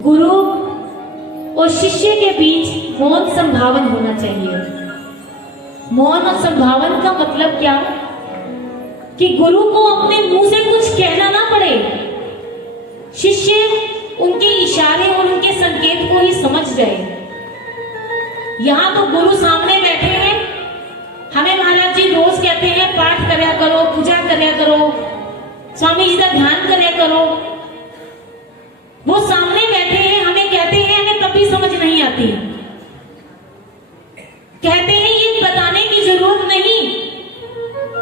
गुरु और शिष्य के बीच मौन संभावन होना चाहिए। मौन और संभावन का मतलब क्या कि गुरु को अपने मुंह से कुछ कहना ना पड़े, शिष्य उनके इशारे और उनके संकेत को ही समझ जाए। यहाँ तो गुरु सामने बैठे हैं, हमें महाराज जी रोज कहते हैं पाठ करया करो, पूजा करया करो, स्वामी जी का ध्यान करया करो। वो सामने बैठे हैं, हमें कहते हैं, हमें तब भी समझ नहीं आती। कहते हैं ये बताने की जरूरत नहीं,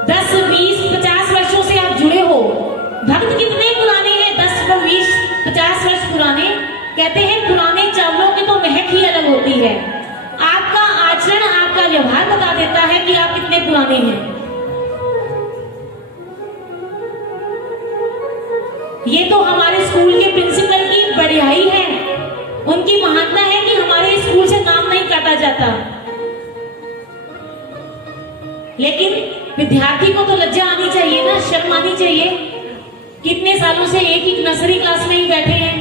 10, 20, 50 वर्षों से आप जुड़े हो। भक्त कितने पुराने हैं, 10, 20, 50 वर्ष पुराने। कहते हैं पुराने चावलों की तो महक ही अलग होती है। आपका आचरण, आपका व्यवहार बता देता है कि आप कितने पुराने हैं। ये तो हमारे स्कूल के प्रिंसिपल की बढ़ियाई है, उनकी महानता है कि हमारे स्कूल से नाम नहीं काटा जाता। लेकिन विद्यार्थी को तो लज्जा आनी चाहिए ना, शर्म आनी चाहिए। कितने सालों से एक ही नर्सरी क्लास में ही बैठे हैं।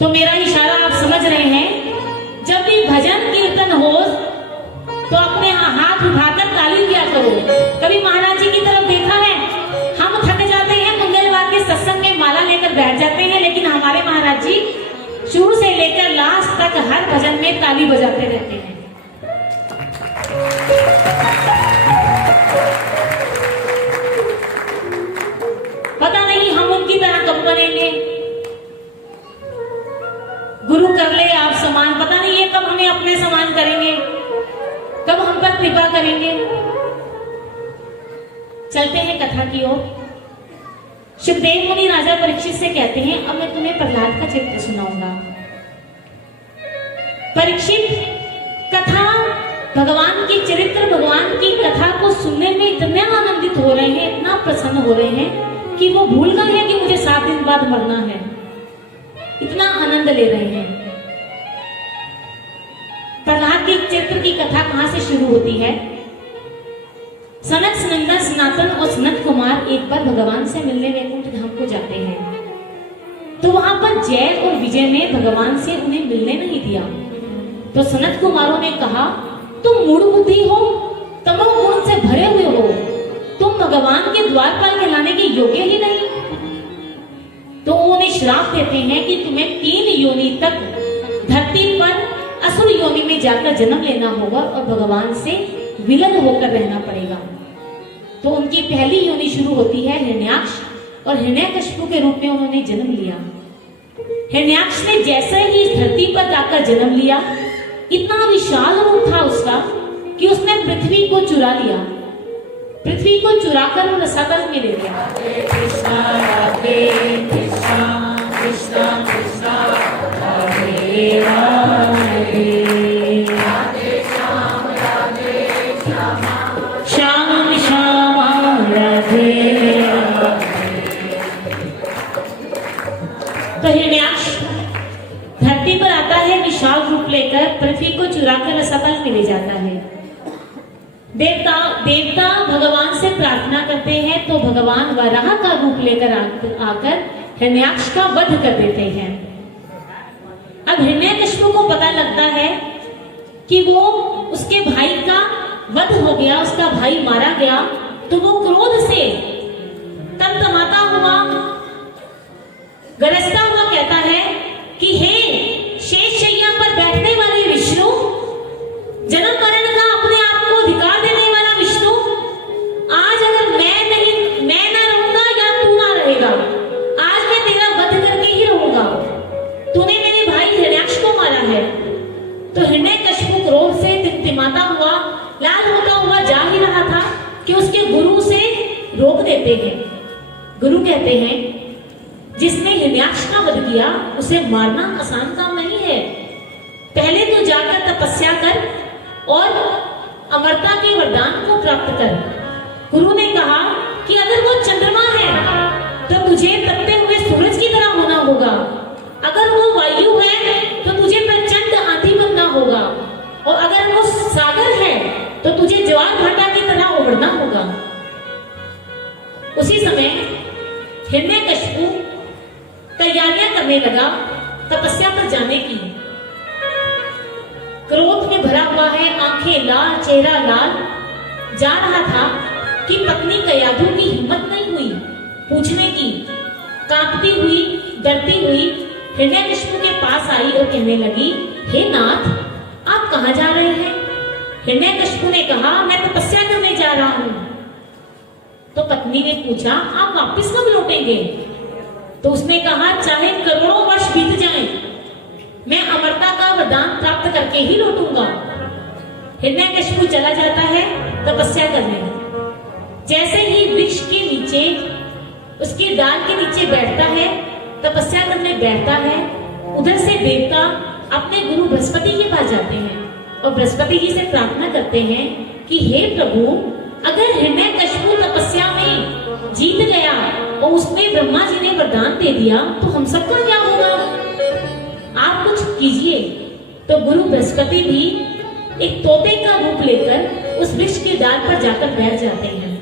तो मेरा इशारा आप समझ रहे हैं। जब भी भजन कीर्तन हो तो अपने हाथ उठाकर ताली दिया करो। कभी महाराज जी की तरफ देखा है? हम थक जाते हैं, मंगलवार के सत्संग में माला लेकर बैठ जाते हैं, लेकिन हमारे महाराज जी शुरू से लेकर लास्ट तक हर भजन में ताली बजाते रहते हैं। पता नहीं हम उनकी तरह कब बनेंगे। गुरु कर ले आप समान, पता नहीं ये कब हमें अपने समान करेंगे, कब हम पर कृपा करेंगे। चलते हैं कथा की ओर। सुखदेव मुनि राजा परीक्षित से कहते हैं, अब मैं तुम्हें प्रहलाद का चरित्र सुनाऊंगा। परीक्षित कथा, भगवान की चरित्र, भगवान की कथा को सुनने में इतने आनंदित हो रहे हैं, इतना प्रसन्न हो रहे हैं कि वो भूल गए हैं कि मुझे 7 दिन बाद मरना है। इतना आनंद ले रहे हैं। प्रहलाद के चरित्र की कथा कहां से शुरू होती है? सनक, सनंदन, सनातन और सनत कुमार एक बार भगवान से मिलने वैकुंठ धाम को जाते हैं। तो वहां पर जय और विजय ने भगवान से उन्हें मिलने नहीं दिया। तो सनत कुमारों ने कहा, तुम मूढ़ बुद्धि हो, तमोगुण से भरे हुए हो, तुम भगवान के द्वारपाल कहलाने के योग्य ही नहीं। तो उन्हें श्राप देते हैं कि तुम्हें 3 योनि तक धरती पर असुर योनि में जाकर जन्म लेना होगा और भगवान से विलग होकर रहना पड़ेगा। तो उनकी पहली योनि शुरू होती है हिरण्याक्ष, और हिरण्यकशिपु के रूप में उन्होंने जन्म लिया। हिरण्याक्ष ने जैसे ही इस धरती पर जाकर जन्म लिया, इतना विशाल रूप था उसका कि उसने पृथ्वी को चुरा लिया। पृथ्वी को चुराकर रसातल में ले गया। कृष्णा राधे कृष्णा, कृष्णा कृष्णा राधे राधे, राधे श्याम राधे श्यामा, श्याम श्यामा राधे राधे। तो हिरण्याक्ष धरती पर आता है विशाल रूप लेकर, पृथ्वी को चुराकर रसातल में ले जाता है। देवता भगवान से प्रार्थना करते हैं तो भगवान वराह का रूप लेकर आकर हिरण्याक्ष का वध कर देते हैं। अब हिरण्यकशिपु को पता लगता है कि वो उसके भाई का वध हो गया, उसका भाई मारा गया। तो वो क्रोध से तमतमाता हुआ, गरजता हुआ कहता है कि हे शेषशैया पर बैठने वाले विष्णु, जन्म मरण का अपने आप को अधिकार देने वाला विष्णु, आज अगर मैं ना रहूंगा या तू ना रहेगा, आज मैं तेरा वध करके ही रहूंगा। तूने मेरे भाई हिरण्याक्ष को मारा है। तो हिरण्यकशिपु क्रोध से तिमतिमाता हुआ, लाल होता हुआ जा ही रहा था कि उसके गुरु से रोक देते हैं। गुरु कहते हैं, जिसने हिरण्याक्ष का वध किया उसे मारना आसान काम नहीं है। पहले तो जाकर तपस्या कर और अमरता के वरदान को प्राप्त कर। गुरु ने कहा कि अगर वो चंद्रमा है तो तुझे तपते हुए सूरज की तरह होना होगा, अगर वो वायु है तो तुझे प्रचंड आंधी बनना होगा, और अगर वो सागर है तो तुझे ज्वार भाटा की तरह उबड़ना होगा। उसी समय हिरण्यकशिपु तैयारियां करने लगा तपस्या पर जाने की। क्रोध में भरा हुआ है, आंखें लाल, चेहरा लाल, जा रहा था कि पत्नी कयाधु की हिम्मत नहीं हुई पूछने की। कांपती हुई, डरती हुई हिरण्यकशिपु के पास आई और कहने लगी, हे नाथ, आप कहाँ जा रहे हैं? हिरण्यकशिपु ने कहा, मैं तपस्या करने जा रहा हूं। तो पत्नी ने पूछा, आप वापस कब लौटेंगे? तो उसने कहा, चाहे करोड़ों वर्ष बीत जाएं, मैं अमरता का वरदान प्राप्त करके ही लौटूंगा। हिरण्यकशिपु चला जाता है तपस्या करने। जैसे ही वृक्ष के नीचे, उसके डाल के नीचे बैठता है, तपस्या करने बैठता है, उधर से देवता अपने गुरु बृहस्पति के पास जाते हैं और बृहस्पति जी से प्रार्थना करते हैं कि हे प्रभु, अगर हिरण्यकशिपु तपस्या में जीत गया और उसने ब्रह्मा जी ने वरदान दे दिया तो हम सबका क्या होगा? आप कुछ कीजिए। तो गुरु बृहस्पति भी एक तोते का रूप लेकर उस वृक्ष के डाल पर जाकर बैठ जाते हैं।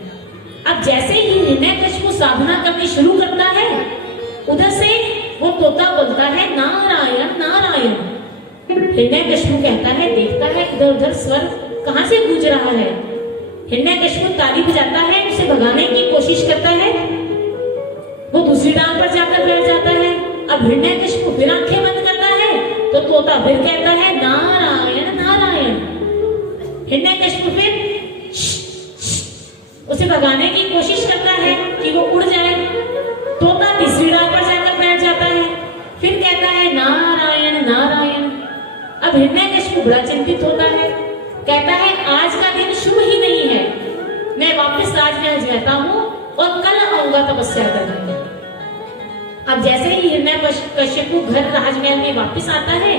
अब जैसे ही हिरण्यकशिपु साधना करनी शुरू करता है, उधर से वो तोता बोलता है, नारायण नारायण। हिरण्यकशिपु कहता है, देखता है इधर उधर स्वर कहां से गूंज रहा है। हिरण्यकशिपु ताली बजाता है, उसे भगाने की कोशिश करता है, वो दूसरी डाल पर जाकर बैठ जाता है। अब हिरण्यकशिपु फिर आंखें बंद करता है तो तोता फिर कहता है, नारायण नारायण। हिरण्यकशिपु फिर उसे भगाने की कोशिश करता है कि वो उड़ जाए। तोता तीसरी डाल पर जाकर बैठ जाता है, फिर कहता है, नारायण नारायण। अब हिरण्यकशिपु बड़ा चिंतित होता है, कहता है, आज का दिन शुभ ही नहीं है, मैं वापस राजमहल जाता हूँ और कल आऊंगा तपस्या करने। अब जैसे ही हिरण्यकशिपु घर राजमहल में वापस आता है,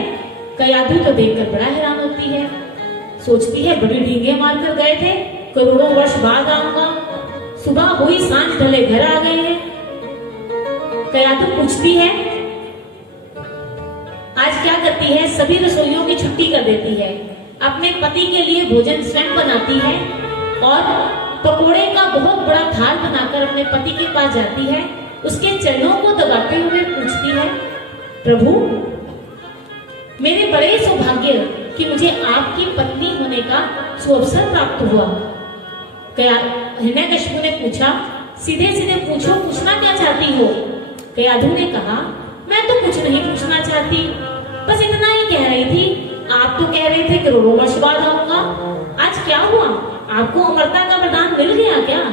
कयाधु तो देखकर बड़ा हैरान होती है, सोचती है, बड़ी ढींगे मारकर गए थे, करोड़ों वर्ष बाद आऊंगा, सुबह हुई सांझ ढले घर आ गए हैं। कयाधु पूछती है, आज क्या करती है? सभी रसोइयों की छुट्टी कर देती है, अपने पति के लिए भोजन स्वयं बनाती है और पकोड़े का बहुत बड़ा थाल बनाकर अपने पति के पास जाती है, उसके चरणों को दबाते हुए पूछती है, प्रभु, मेरे बड़े सौभाग्य कि मुझे आपकी पत्नी होने का सुअवसर प्राप्त हुआ। हिरण्यकशिपु ने पूछा, सीधे सीधे पूछो, पूछना क्या चाहती हो? कयाधु ने कहा, मैं तो कुछ नहीं पूछना चाहती, बस इतना ही कह रही थी, आप तो कह रहे थे करोड़ों वर्ष बाद आऊंगा, आज क्या हुआ? आपको अमरता का वरदान मिल गया क्या?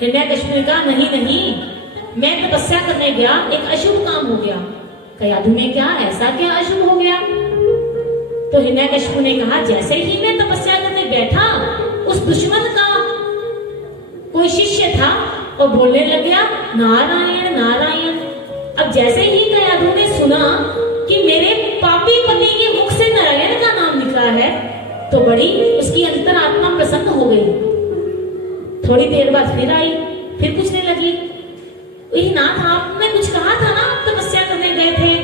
हिरण्यकशिपु ने कहा, नहीं नहीं, मैं तपस्या करने गया, एक अशुभ काम हो गया। कयाधु ने क्या, ऐसा क्या अशुभ हो गया? तो हिरण्यकशिपु ने कहा, जैसे ही मैं तपस्या करने बैठा, उस दुश्मन का कोई शिष्य था और बोलने लग गया, नारायण नारायण। अब जैसे ही कयाधु ने सुना कि मेरे पापी पति के मुख से नारायण का नाम निकला है, तो बड़ी उसकी अंतरात्मा प्रसन्न हो गई। थोड़ी देर बाद फिर आई, फिर पूछने लगी, नाथ, आपने कुछ कहा था ना, आप तपस्या करने गए थे,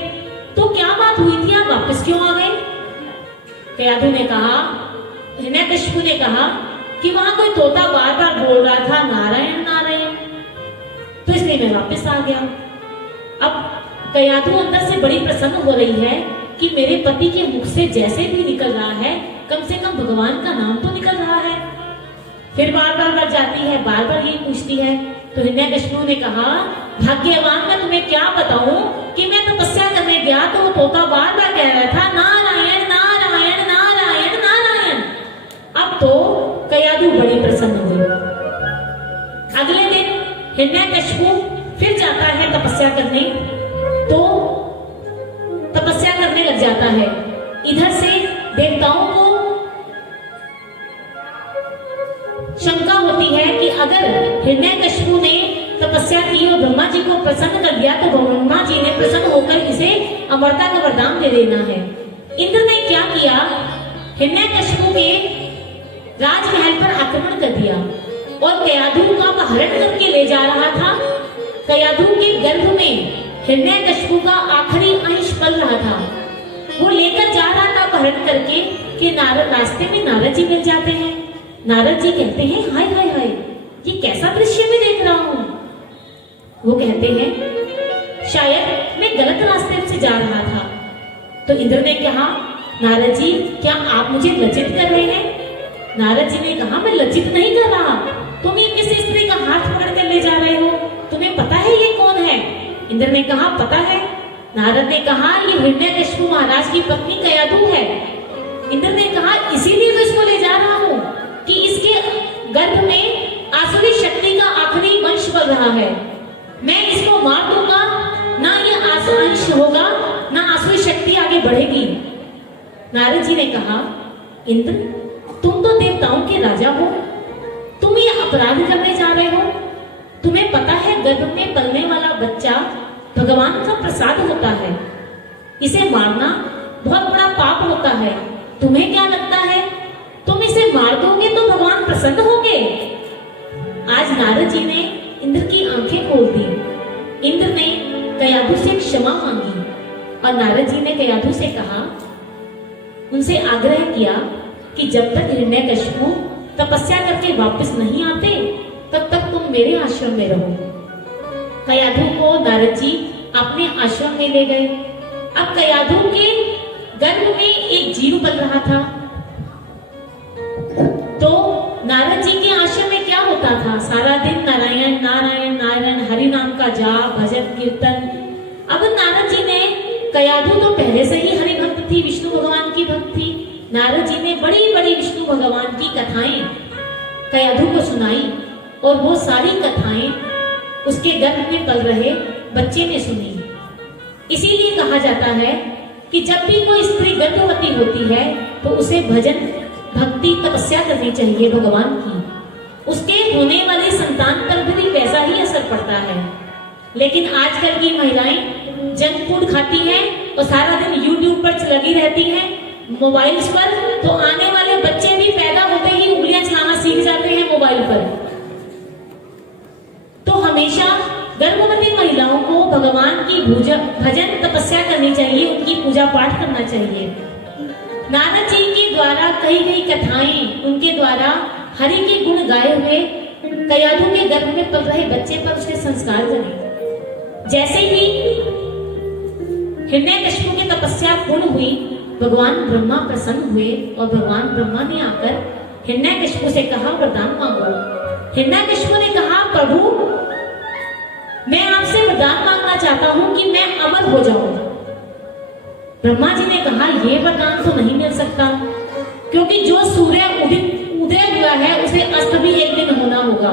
तो क्या बात हुई थी, आप वापस क्यों आ गए? कयाधु ने कहा, हिरण्यकशिपु ने कहा कि वहां कोई तोता बार बार बोल रहा था, नारायण नारायण, तो इसलिए मैं वापस आ गया। अब कयाधु अंदर से बड़ी प्रसन्न हो रही है कि मेरे पति के मुख से जैसे भी निकल रहा है, कम से कम भगवान का नाम तो निकल रहा है। फिर बार बार जाती है, बार बार यही पूछती है। तो हिरण्यकशिपु ने कहा, भाग्यवान, मैं तुम्हें क्या बताऊं कि मैं तपस्या करने गया तो वो तोता बार बार कह रहा था, नारायण नारायण नारायण नारायण। अब तो कयाधु बड़ी प्रसन्न हुई। अगले दिन हिरण्यकशिपु फिर जाता है तपस्या करने, तो तपस्या करने लग जाता है। इधर से देवताओं को शंका होती है कि अगर हिरण्यकशिपु ने तपस्या की और ब्रह्मा जी को प्रसन्न कर दिया तो ब्रह्मा जी ने प्रसन्न होकर इसे अमरता का वरदान दे देना है। इंद्र ने क्या किया, हिरण्यकशिपु के राजमहल पर आक्रमण कर दिया और कयाधु का अपहरण करके ले जा रहा था। कयाधु के गर्भ में हिरण्यकशिपु का आखिरी अंश पल रहा था, वो लेकर जा रहा था अपहरण करके कि नारद, रास्ते में नारद जी मिल जाते हैं। नारद जी कहते हैं, हाय हाय हाय, ये कैसा दृश्य मैं देख रहा हूँ। वो कहते हैं शायद मैं गलत रास्ते से जा रहा था। तो इंद्र ने कहा नारद जी क्या आप मुझे लज्जित कर रहे हैं? नारद जी ने कहा मैं लज्जित नहीं कर रहा, तुम ये किसी स्त्री का हाथ पकड़ कर ले जा रहे हो, तुम्हें पता है ये कौन है? इंद्र ने कहा पता है। नारद ने कहा ये हिरण्यकशिपु महाराज की पत्नी कयाधु है। इंद्र ने कहा इसीलिए मैं इसको ले जा रहा हूँ कि इसके गर्भ में आसुरी शक्ति का आखिरी वंश बन रहा है, मैं इसको मार दूंगा, ना ये अंश होगा ना आसुरी शक्ति आगे बढ़ेगी। नारद जी ने कहा इंद्र तुम तो देवताओं के राजा हो, तुम ये अपराध करने जा रहे हो, तुम्हें पता है गर्भ में पलने वाला बच्चा भगवान का प्रसाद होता है, इसे मारना बहुत बड़ा पाप होता है, तुम्हें क्या लगता है तुम इसे मार दोगे तो भगवान प्रसन्न होंगे? आज नारद जी ने इंद्र की आंखें खोल दी। इंद्र ने कयाधु से क्षमा मांगी और नारद जी ने कयाधु से कहा, उनसे आग्रह किया कि जब तक हिरण्यकशिपु तपस्या करके वापस नहीं आते तब तक तुम मेरे आश्रम में रहो। कयाधु को नारद जी अपने आश्रम में ले गए। अब कयाधु के गर्भ में एक जीव पल रहा था। तो नारद जी के आश्रम में क्या होता था? सारा दिन नारायण नारायण नारायण हरि नाम का जाप भजन कीर्तन। अब नारद जी ने, कयाधु तो पहले से ही हरि भक्त थी, विष्णु भगवान की भक्त थी, नारद जी ने बड़ी बड़ी विष्णु भगवान की कथाएं कयाधु को सुनाई और वो सारी कथाएं उसके गर्भ में पल रहे बच्चे ने सुनी। इसीलिए कहा जाता है कि जब भी कोई स्त्री गर्भवती होती है तो उसे भजन भक्ति तपस्या करनी चाहिए भगवान की, उसके होने वाली संतान पर भी वैसा ही असर पड़ता है। लेकिन आजकल की महिलाएं जंक फूड खाती हैं और सारा दिन यूट्यूब पर लगी रहती हैं मोबाइल्स पर, तो आने वाले बच्चे भी पैदा होते ही उंगलियां चलाना सीख जाते हैं मोबाइल पर। तो हमेशा गर्भवती महिलाओं को भगवान की भजन तपस्या करनी चाहिए, उनकी पूजा पाठ करना चाहिए। नारद जी के द्वारा कही गई कथाएं, उनके द्वारा हरि के गुण गाए हुए कयाधु के गर्भ में पल रहे बच्चे पर उसके संस्कार बने। जैसे ही हिरण्यकशिपु की तपस्या पूर्ण हुई, भगवान ब्रह्मा प्रसन्न हुए और भगवान ब्रह्मा ने आकर हिरण्यकशिपु से कहा वरदान मांगो। हिरण्यकशिपु ने कहा प्रभु मैं आपसे वरदान मांगना चाहता हूं कि मैं अमर हो जाऊं। ब्रह्मा जी ने कहा यह वरदान तो नहीं मिल सकता, क्योंकि जो सूर्य उदय हुआ है उसे अस्त भी एक दिन होना होगा,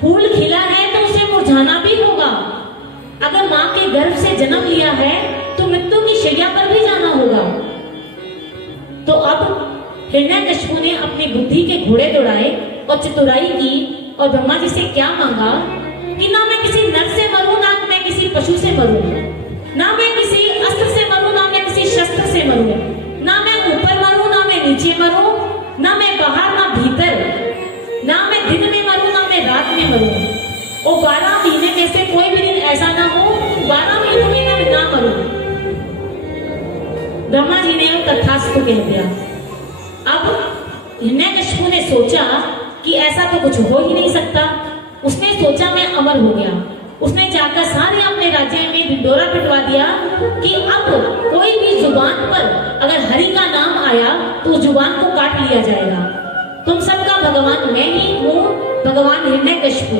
फूल खिला है तो उसे मुरझाना भी होगा, अगर माँ के गर्भ से जन्म लिया है तो मृत्यु की शैया पर भी जाना होगा। तो अब हिरण्यकशिपु ने अपनी बुद्धि के घोड़े दौड़ाए और चतुराई की और ब्रह्मा जी से क्या मांगा कि ना मैं किसी नर से मरूं, ना मैं किसी पशु से मरूं, ना मैं किसी अस्त्र से मरूं, ना मैं किसी शस्त्र से मरूं, ना मैं ऊपर मरूं, ना मैं नीचे मरूं, ना मैं बाहर ना भीतर, ना मैं दिन में मरूं, ना मैं रात में मरूं, और 12 महीने में से कोई भी दिन ऐसा ना हो 12 महीनों में मैं ना मरूं। ब्रह्मा जी ने तथास्तु कह दिया। अब हिरण्यकशिपु ने सोचा कि ऐसा तो कुछ हो ही नहीं सकता। उसने सोचा मैं अमर हो गया। उसने जाकर सारे अपने राज्य में ढिंडोरा पिटवा दिया कि अब कोई भी जुबान पर अगर हरि का नाम आया तो उस जुबान को काट लिया जाएगा। तुम सबका भगवान मैं ही हूँ, भगवान हिरण्यकशिपु।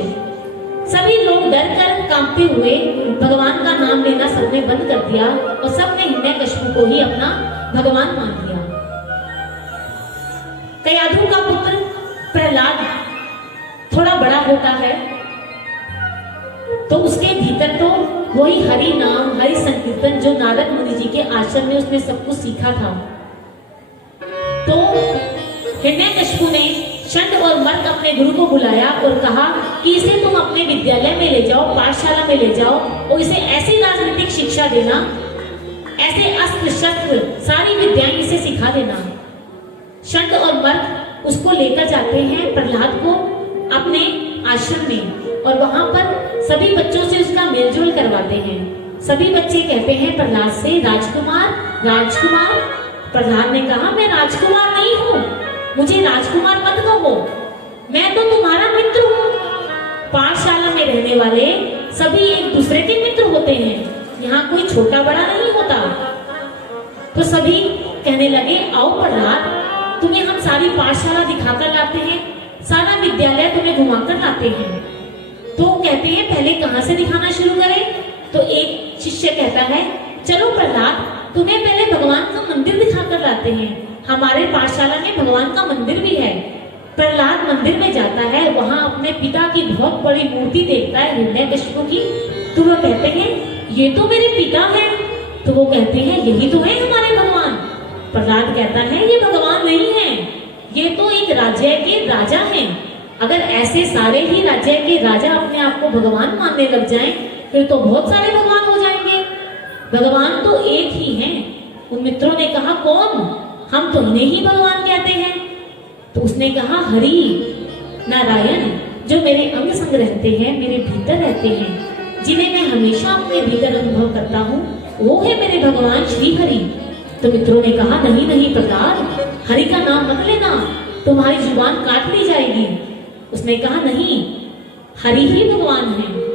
सभी लोग डर कर कांपते हुए भगवान का नाम लेना सबने बंद कर दिया और सबने हिरण्यकशिपु को ही अपना भगवान मान लिया। कयाधु का पुत्र प्रहलाद थोड़ा बड़ा होता है तो उसके भीतर तो वही हरि नाम हरि संकीर्तन जो नारद मुनि जी के आश्रम में उसने सब कुछ सीखा था। तो हिरण्यकशिपु ने षंड और मर्क अपने गुरु को बुलाया और कहा कि इसे तुम अपने विद्यालय में ले जाओ, पाठशाला में ले जाओ और इसे ऐसी राजनीतिक शिक्षा देना, ऐसे अस्त्र शस्त्र सारी विद्याएं इसे सिखा देना। षंड और मर्क उसको लेकर जाते हैं प्रहलाद को अपने आश्रम में और वहां पर सभी बच्चों से उसका मेलजोल करवाते हैं। सभी बच्चे कहते हैं प्रहलाद से राजकुमार राजकुमार। प्रहलाद ने कहा मैं राजकुमार नहीं हूँ, मुझे राजकुमार मत कहो, मैं तो तुम्हारा मित्र हूँ। पाठशाला में रहने वाले सभी एक दूसरे के मित्र होते हैं, यहाँ कोई छोटा बड़ा नहीं होता। तो सभी कहने लगे, आओ प्रहलाद, तुम्हें हम सारी पाठशाला दिखाकर लाते हैं, सारा विद्यालय तुम्हें घुमाकर लाते हैं। तो कहते हैं पहले कहाँ से दिखाना शुरू करें? तो एक शिष्य कहता है, चलो प्रहलाद, तुम्हें पहले भगवान का मंदिर दिखाकर लाते हैं, हमारे पाठशाला में भगवान का मंदिर भी है। प्रहलाद मंदिर में जाता है, वहां अपने पिता की बहुत बड़ी मूर्ति देखता है, हिरण्यकशिपु की। तो वह कहते हैं, ये तो मेरे पिता हैं। तो वो कहते हैं, यही तो है हमारे भगवान। प्रहलाद कहता है, ये भगवान नहीं है, ये तो एक राज्य के राजा हैं। अगर ऐसे सारे ही राज्य के राजा अपने आप को भगवान मानने लग जाएं, फिर तो बहुत सारे भगवान हो जाएंगे। भगवान तो एक ही हैं। उन मित्रों ने कहा, कौन? हम तो इन्हें ही भगवान कहते हैं। तो उसने कहा, हरि नारायण, जो मेरे अंग संग रहते हैं, मेरे भीतर रहते हैं, जिन्हें मैं हमेशा अपने भीतर अनुभव करता हूँ, वो है मेरे भगवान श्री हरि। तो मित्रों ने कहा, नहीं नहीं प्रहलाद, हरि का नाम मत लेना, तुम्हारी जुबान काट ली जाएगी। उसने कहा, नहीं, हरि ही भगवान है।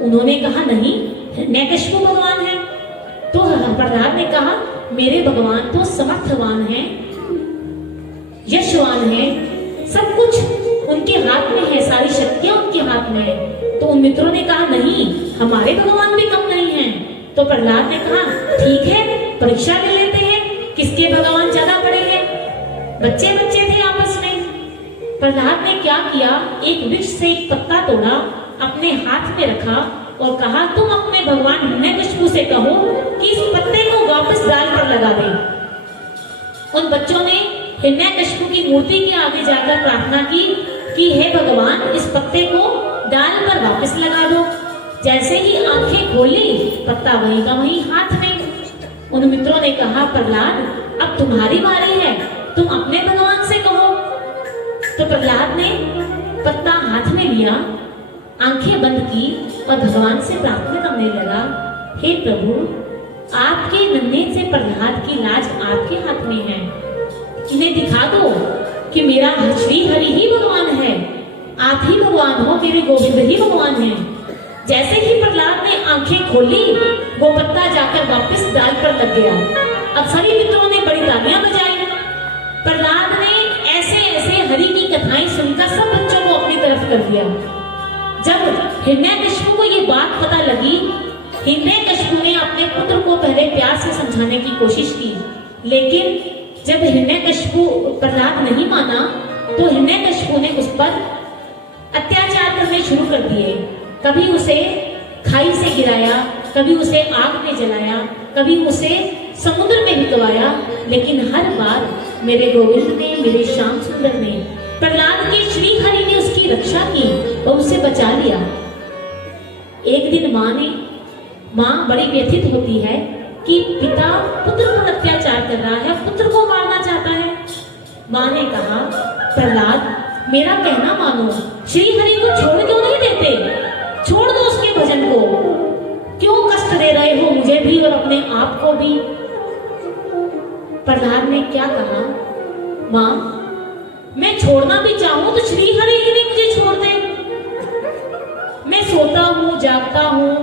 उन्होंने कहा, नहीं, हिरण्यकशिपु भगवान है। तो प्रहलाद ने कहा, मेरे भगवान तो समर्थवान हैं, यशवान हैं, सब कुछ उनके हाथ में है, सारी शक्तियां उनके हाथ में है। तो उन मित्रों ने कहा, नहीं, हमारे भगवान भी कम नहीं हैं। तो प्रहलाद ने कहा, ठीक है, परीक्षा ले लेते हैं, किसके भगवान ज्यादा बड़े हैं। बच्चे बच्चे थे आपस में। प्रहलाद ने क्या किया, एक वृक्ष से एक पत्ता तोड़ा, अपने हाथ में रखा और कहा, तुम अपने भगवान हिरण्यकशिपु से कहो कि इस पत्ते को वापस डाल पर लगा दे। उन बच्चों ने हिरण्यकशिपु की मूर्ति के आगे जाकर प्रार्थना की कि हे भगवान, इस पत्ते को डाल पर वापस लगा दो। जैसे ही आंखें खोली, पत्ता वहीं का वहीं हाथ में। उन मित्रों ने कहा, प्रहलाद, अब तुम्हारी बारी है, तुम अपने भगवान से कहो। तो प्रहलाद ने पत्ता हाथ में लिया, आंखें बंद की और भगवान से प्रार्थना करने लगा, हे प्रभु, आपके नन्हे से प्रहलाद की लाज आपके हाथ में है, इन्हें दिखा दो कि मेरा श्री हरि ही भगवान है, आप ही भगवान हो, मेरे गोविंद ही भगवान हैं। जैसे ही प्रहलाद ने आंखें खोली, वो पत्ता जाकर वापस डाल पर लग गया। अब सभी मित्रों ने बड़ी तालियां बजाई। प्रहलाद ने ऐसे ऐसे हरि की कथाएं सुनकर सब बच्चों को अपनी तरफ कर दिया। जब हिरण्यकशिपु को ये बात पता लगी, हिरण्यकशिपु ने अपने पुत्र को पहले प्यार से समझाने की कोशिश की, लेकिन जब हिरण्यकशिपु प्रहलाद नहीं माना, तो हिरण्यकशिपु ने उस पर अत्याचार करने शुरू कर दिए। कभी उसे खाई से गिराया, कभी उसे आग में जलाया, कभी उसे समुद्र में हिलवाया, लेकिन हर बार मेरे गोविंद ने, मेरे श्याम सुंदर ने, प्रहलाद के श्री हरि ने उसकी रक्षा की और उसे बचा लिया। एक दिन माँ बड़ी व्यथित होती है कि पिता पुत्र पर अत्याचार कर रहा है, पुत्र को मारना चाहता है। माँ ने कहा, प्रहलाद, मेरा कहना मानो, श्री हरि को छोड़ क्यों नहीं देते? छोड़ दो उसके भजन को, क्यों कष्ट दे रहे हो मुझे भी और अपने आप को भी। प्रहलाद ने क्या कहा, माँ, मैं छोड़ना भी चाहूं तो श्री हरि ही नहीं मुझे छोड़ दे। मैं सोता हूँ, जागता हूँ,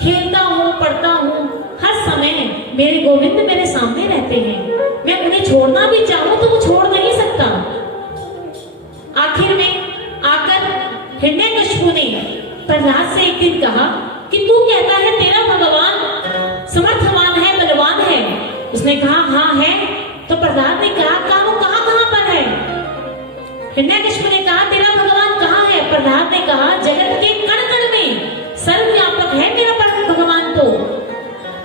खेलता हूँ, पढ़ता हूँ, हर समय मेरे गोविंद मेरे सामने रहते हैं, मैं उन्हें छोड़ना भी चाहूं तो वो छोड़ नहीं सकता। आखिर में आकर हिरण्यकशिपु ने प्रहलाद से एक दिन कहा कि तू कहता है तेरा भगवान समर्थवान है, बलवान है। उसने कहा, हाँ है। तो प्रहलाद ने कहा वो कहाँ पर है? हिरण्यकशिपु ने कहा, तेरा भगवान कहाँ है? प्रहलाद ने कहा, जगत के कण कण में सर्वव्यापक है मेरा भगवान। तो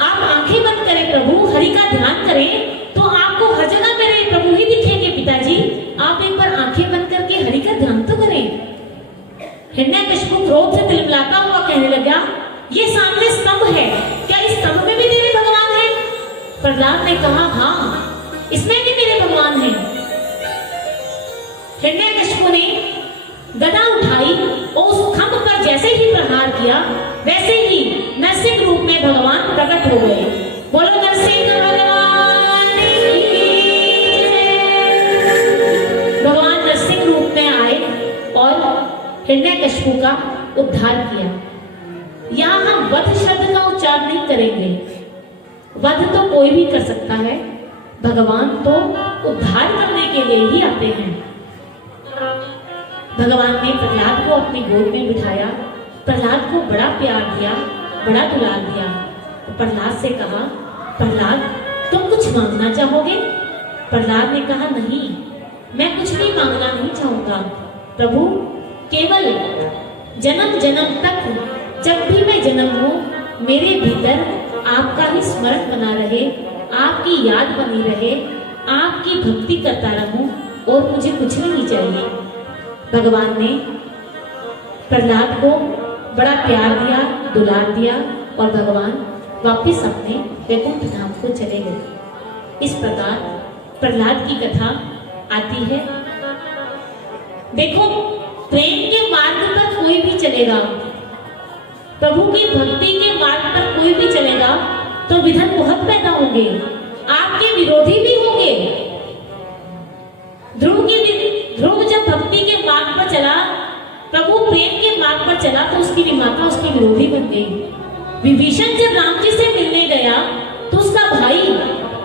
आप आंखें बंद करें प्रभु, हरि का ध्यान करें तो आपको हर जगह मेरे प्रभु ही दिखेंगे। पिताजी, आप एक बार आंखें बंद करके हरि का ध्यान तो करें। हिरण्यकशिपु क्रोध से तिलमिलाता हुआ कहने लगा, ये सामने स्तंभ है, क्या इस स्तंभ में भी तेरे भगवान हैं? प्रहलाद ने कहा, हाँ, इसमें भी मेरे भगवान हैं। हिरण्यकशिपु ने गदा उठाई और उस खंभ पर जैसे ही प्रहार किया, वैसे ही नरसिंह रूप में भगवान प्रकट हो गए। बोलो नरसिंह भगवान की जय। भगवान नरसिंह रूप में आए और हिरण्यकशिपु हिरण्यकश्यप का उद्धार किया। यहाँ हम वध शब्द का उच्चार नहीं करेंगे। वध तो कोई भी कर सकता है, भगवान तो उद्धार करने के लिए ही आते हैं। भगवान ने प्रहलाद को अपनी गोद में बिठाया, प्रहलाद को बड़ा प्यार दिया, बड़ा दुलार दिया। तो प्रहलाद से कहा, प्रहलाद तुम कुछ मांगना चाहोगे? प्रहलाद ने कहा, नहीं, मैं कुछ भी मांगना नहीं चाहूंगा प्रभु, केवल जन्म जन्म तक जब भी मैं जन्म हूं मेरे भीतर आपका ही स्मरण बना रहे, आपकी याद बनी रहे, आपकी भक्ति करता रहूं और मुझे कुछ नहीं चाहिए। भगवान ने प्रहलाद को बड़ा प्यार दिया, दुलार दिया और भगवान वापस अपने वैकुंठ धाम को चले गए। इस प्रकार प्रहलाद की कथा आती है। देखो, प्रेम के मार्ग पर कोई भी चलेगा, प्रभु की भक्ति के मार्ग पर कोई भी चलेगा तो विघ्न बहुत पैदा होंगे, आपके विरोधी भी होंगे। ध्रुव जब भक्ति के मार्ग पर चला, प्रभु प्रेम के मार्ग पर चला तो उसकी भी माता उसकी विरोधी बन गई। विभीषण जब राम जी से मिलने गया तो उसका भाई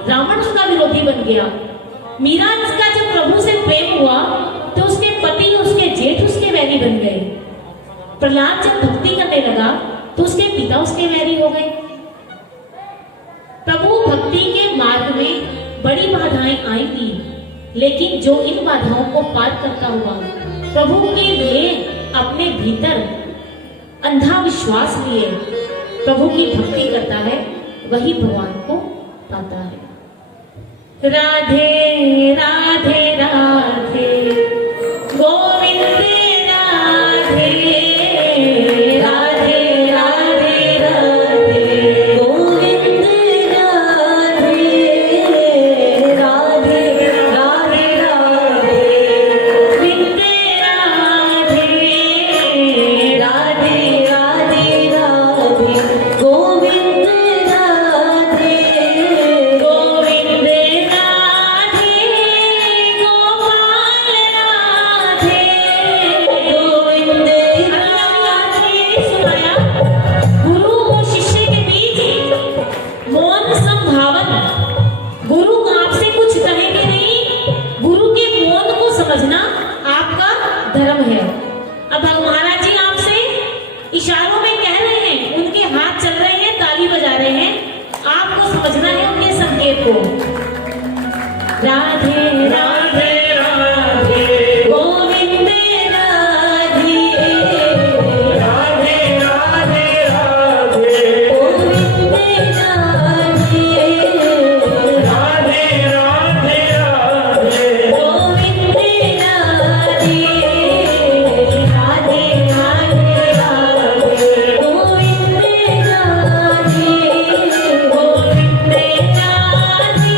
रावण उसका विरोधी बन गया। मीरा का जब प्रभु से प्रेम हुआ तो उसके पति उसके जेठ उसके वैरी बन गए। प्रहलाद जब भक्ति करने लगा तो उसके पिता उसके वैरी हो गए। प्रभु भक्ति के मार्ग में बड़ी बाधाएं आएंगी, लेकिन जो इन बाधाओं को पार करता हुआ प्रभु के लिए अपने भीतर अंधा विश्वास लिए प्रभु की भक्ति करता है, वही भगवान को पाता है। राधे राधे राधे गोविंद राधे राधे राधे राधे गोविंद राधे राधे राधे राधे गोविंद राधे राधे राधे राधे गोविंद राधे गोविंद धर्म है। अब महाराज जी आपसे इशारों में कह रहे हैं, उनके हाथ चल रहे हैं, ताली बजा रहे हैं, आपको समझना है उनके संकेत को। राधे राधे राधे गोविंद राधे राधे राधे राधे गोविंद राधे राधे राधे राधे गोविंद राधे राधे राधे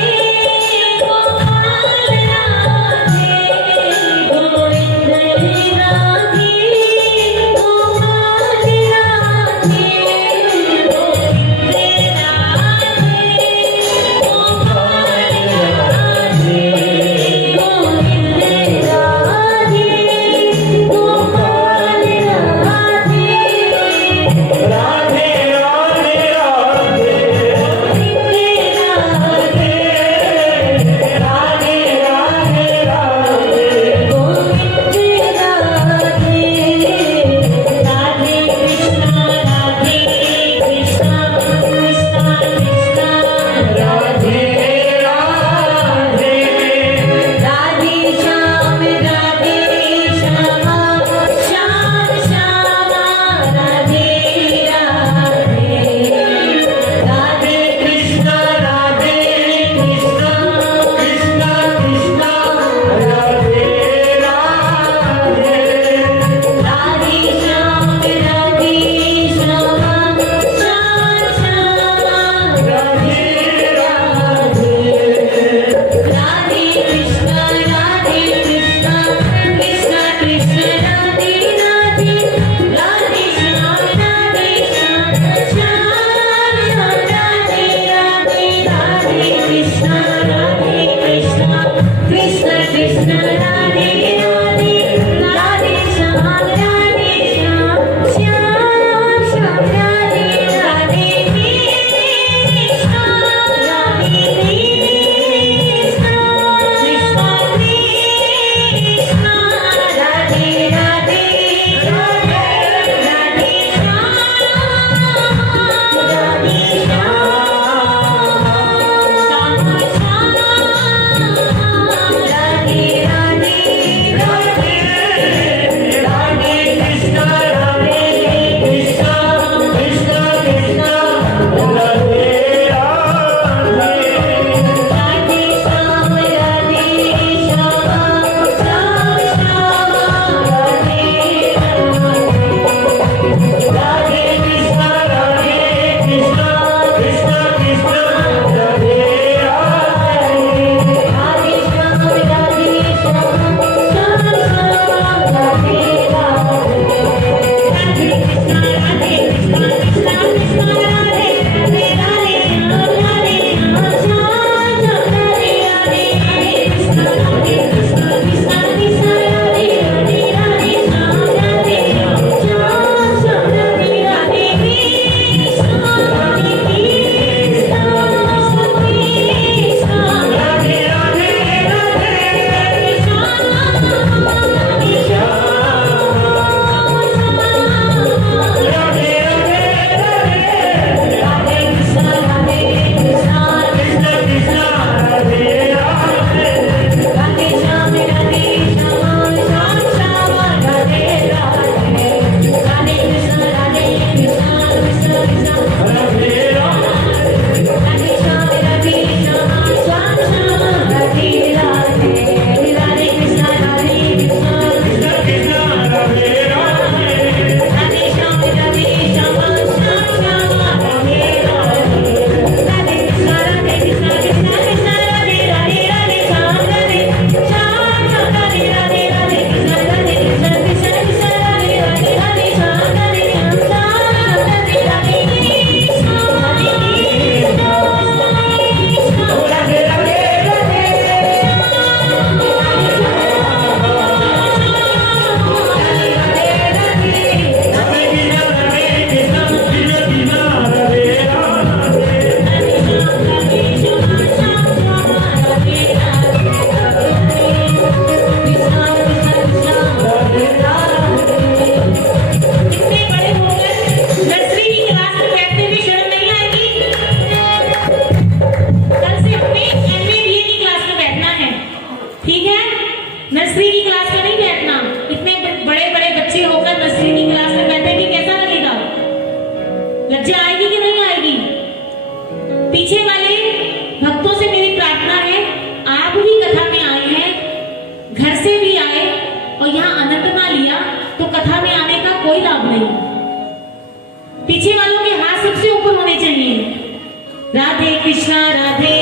कृष्ण राधे